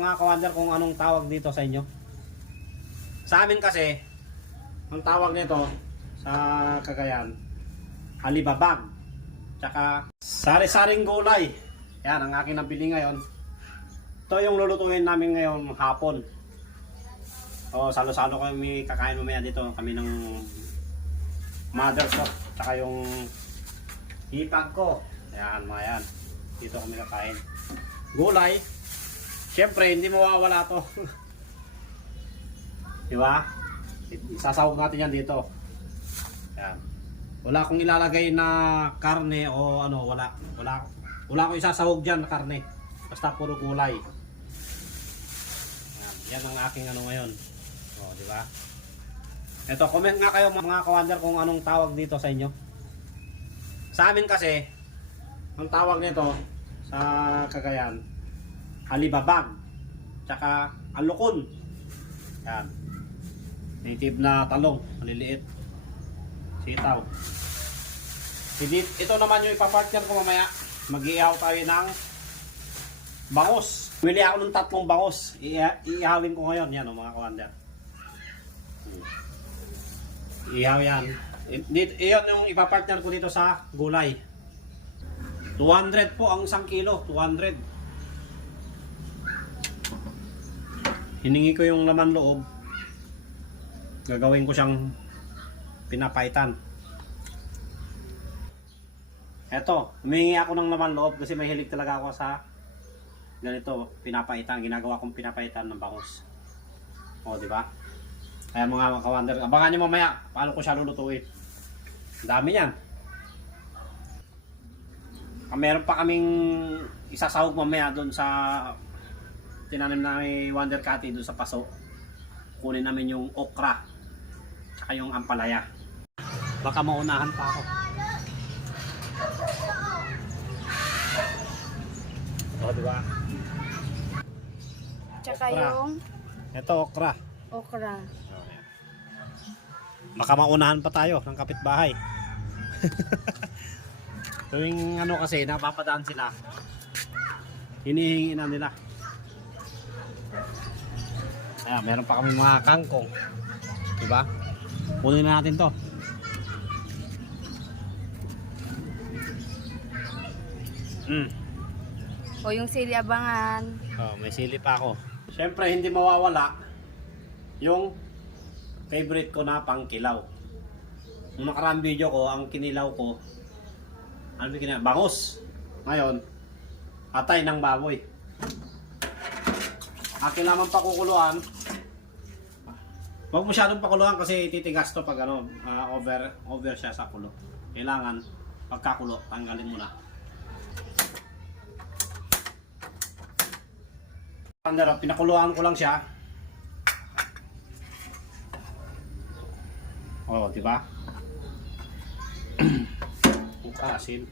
mga kawander kung anong tawag dito sa inyo. Sa amin kasi, ang tawag nito sa Cagayan, halibabag. Tsaka sari-saring gulay. Yan ang aking nabili ngayon. Ito yung lulutuin namin ngayon hapon. O salo-salo kami kakain mamaya dito. Kami ng mothers ko. Tsaka yung hipag ko. Yan mga yan. Dito kami kakain. Gulay. Siyempre hindi mawawala to. Diba? Isasawag natin yan dito. Yan. Wala akong ilalagay na karne o ano, wala akong isasawag dyan na karne. Basta puro gulay. Yan ang aking ano ngayon. O, di ba? Ito, comment nga kayo mga kawander kung anong tawag dito sa inyo. Sa amin kasi, ang tawag nito sa Cagayan, halibabag. Tsaka alukon. Yan. Native na talong, maliliit. Sitaw. Ito naman yung ipapartner ko mamaya. Mag-iihaw tayo ng bangus. Bili ako ng 3 bangus. Iihawin ko ngayon. Yan o mga kawander. Iihaw yan. Iyon yung ipapartner ko dito sa gulay. 200 po ang 1 kilo. 200. Hiningi ko yung laman loob. Gagawin ko siyang pinapaitan. Eto, humingi ako ng laman loob kasi mahilig talaga ako sa ganito, pinapaitan. Ginagawa kong pinapaitan ng bangus. O, di ba? Kaya mga kawander, abangan nyo mamaya paano ko siya lulutuin. Ang dami yan. Meron pa kaming isasahog mamaya doon sa tinanim namin Wonder Catty doon sa paso. Kunin namin yung okra tsaka yung ampalaya. Baka maunahan pa ako. O, diba? Tsaka Okra. yung Ito, okra. okra. Baka maunahan pa tayo ng kapitbahay. Tuwing ano kasi, napapadaan sila. Hinihingi na nila. Ayan, meron pa kami mga kangkong. Diba? Kunin na natin to. O yung sili abangan. Oh, may sili pa ako. Siyempre, hindi mawawala yung favorite ko na pangkilaw. Nung nakaraang video ko, ang kinilaw ko, ano yung kinilaw? Bangus. Ngayon, atay ng baboy. Akin naman pakukuluan. Huwag masyadong pakuluan kasi titigas to pag ano, over siya sa kulo. Kailangan, pagkakulo, tanggalin mo na. Pinakuluan ko lang siya. Oh, di ba? Asin.